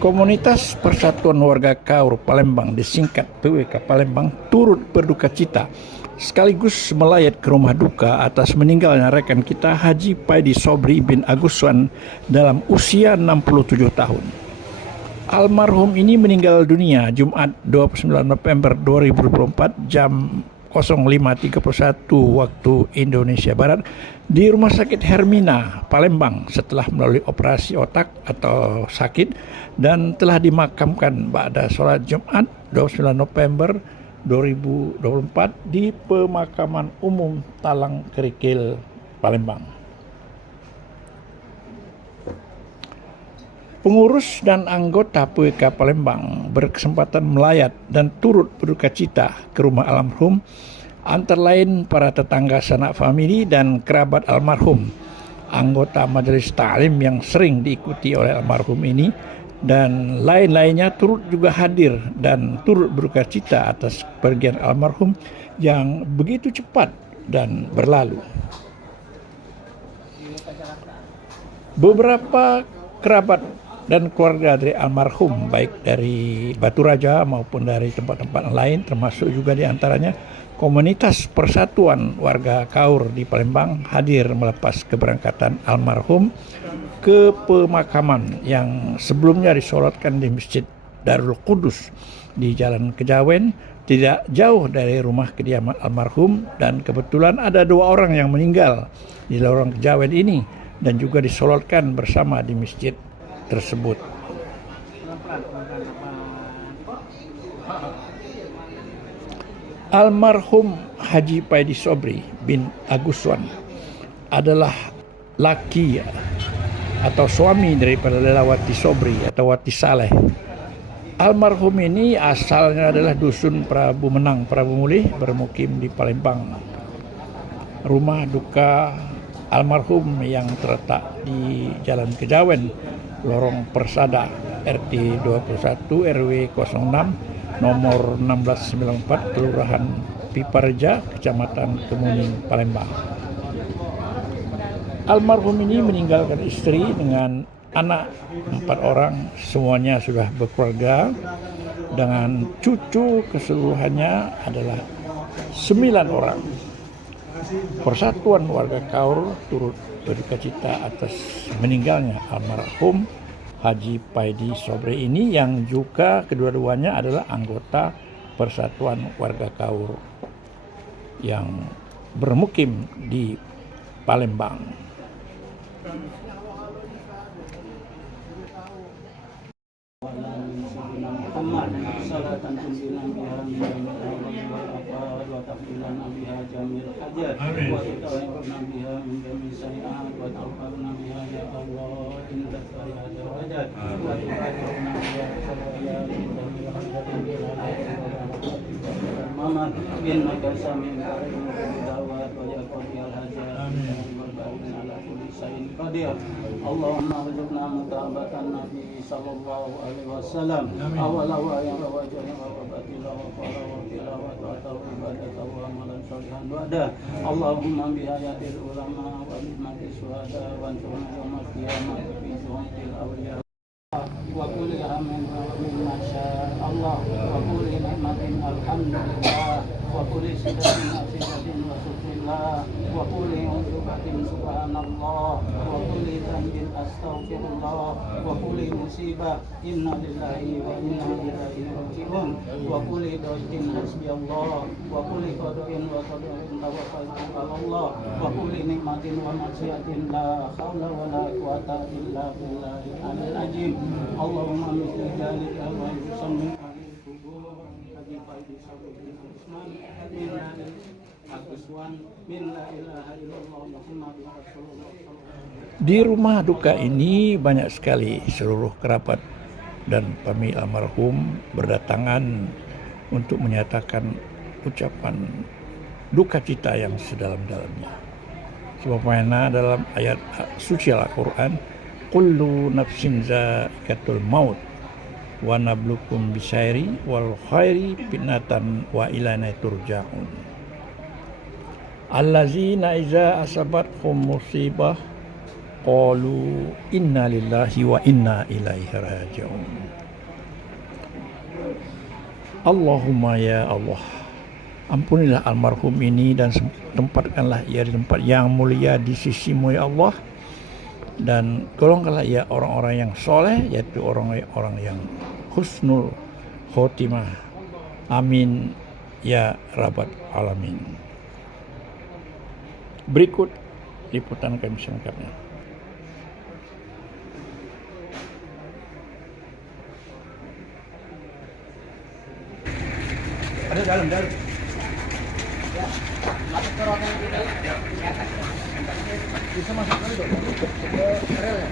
Komunitas Persatuan Warga Kaur Palembang, disingkat PWK Palembang, turut berduka cita sekaligus melayat ke rumah duka atas meninggalnya rekan kita Haji Paidi Sobri bin Aguswan dalam usia 67 tahun. Almarhum ini meninggal dunia Jumat 29 November 2024 jam 05.31 waktu Indonesia Barat di Rumah Sakit Hermina, Palembang setelah melalui operasi otak atau sakit dan telah dimakamkan pada sholat Jumat 29 November 2024 di Pemakaman Umum Talang Kerikil, Palembang. Pengurus dan anggota PWK Palembang berkesempatan melayat dan turut berduka cita ke rumah almarhum, antara lain para tetangga sanak famili dan kerabat almarhum, anggota majelis taklim yang sering diikuti oleh almarhum ini, dan lain-lainnya turut juga hadir dan turut berduka cita atas pergian almarhum yang begitu cepat dan berlalu. Beberapa kerabat dan keluarga dari almarhum, baik dari Batu Raja maupun dari tempat-tempat lain, termasuk juga diantaranya komunitas Persatuan Warga Kaur di Palembang, hadir melepas keberangkatan almarhum ke pemakaman yang sebelumnya disolatkan di Masjid Darul Qudus di Jalan Kejawen, tidak jauh dari rumah kediaman almarhum, dan kebetulan ada 2 orang yang meninggal di lorong Kejawen ini dan juga disolatkan bersama di masjid tersebut. Almarhum Haji Paidi Sobri bin Aguswan adalah laki atau suami daripada Lelawati Sobri atau Wati Saleh. Almarhum ini asalnya adalah dusun Prabu Menang, Prabu Mulih, bermukim di Palembang. Rumah duka almarhum yang terletak di Jalan Kejawen, Lorong Persada, RT 21 RW 06 nomor 1694, Kelurahan Piparja, Kecamatan Kemuning, Palembang. Almarhum ini meninggalkan istri dengan anak 4 orang, semuanya sudah berkeluarga, dengan cucu keseluruhannya adalah 9 orang. Persatuan Warga Kaur turut berduka cita atas meninggalnya almarhum Haji Paidi Sobri ini, yang juga kedua-duanya adalah anggota Persatuan Warga Kaur yang bermukim di Palembang. Allahumma rzuqna mutabatan Nabi sallallahu alaihi wasallam awala wa ya wajah wa batila wa qala wa tilawat wa taubat wa amalan salihan ba'da. Allahumma bi hayatil ulama wa hikmati syuhada wa ansurna yawmal qiyamah fi zuhatil awliya wa kulli amin wa min masya Allah wa kulli nikmatin alhamdulillah wa kulli sidatin wa syukrillah wa kulli ujubatin subhanallah wa kulli dhanbin astaghfirullah wa kulli musibah inna lillahi wa inna ilaihi raji'un wa kulli dajjin hasbiyallah wa kulli qadarin wa qadarin tawakkaltu ala Allah wa kulli nikmatin wa maksiatin la haula wa la quwata illa billahi al azim. Allahumma mithli dzalika wa yusammi Haji Paidi Sobri bin Aguswan min la ilaha illallah Muhammadur Rasulullah. Di rumah duka ini banyak sekali seluruh kerabat dan famili almarhum berdatangan untuk menyatakan ucapan duka cita yang sedalam-dalamnya. Sebagaimana dalam ayat suci Al-Quran, kullu nafsin za'iqatul maut wa nablukum bisairi wal khairi fitnatan wa ilaina turja'un. allazina iza asabathum musibah qalu inna lillahi wa inna ilaihi raji'un. Allahumma ya Allah, ampunilah almarhum ini dan tempatkanlah ia di tempat yang mulia di sisimu ya Allah, dan golongkanlah ia orang-orang yang soleh, yaitu orang-orang yang husnul khotimah. Amin ya rabbal alamin. Berikut liputan kami selengkapnya. Ada dalam. Ya, masuk ke ruangan kita. Ya, bisa masuk ke rel.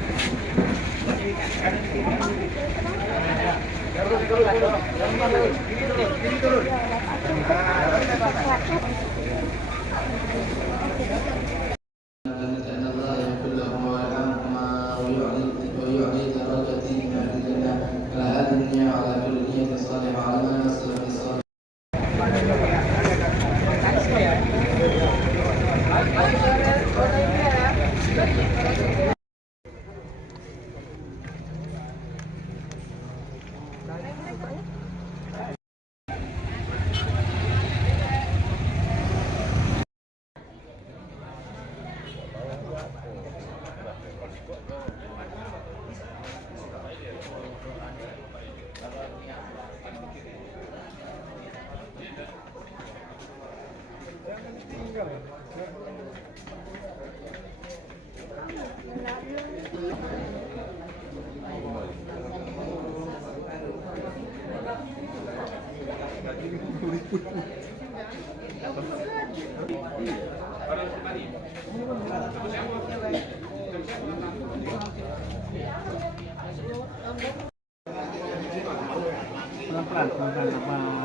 Pelan-pelan.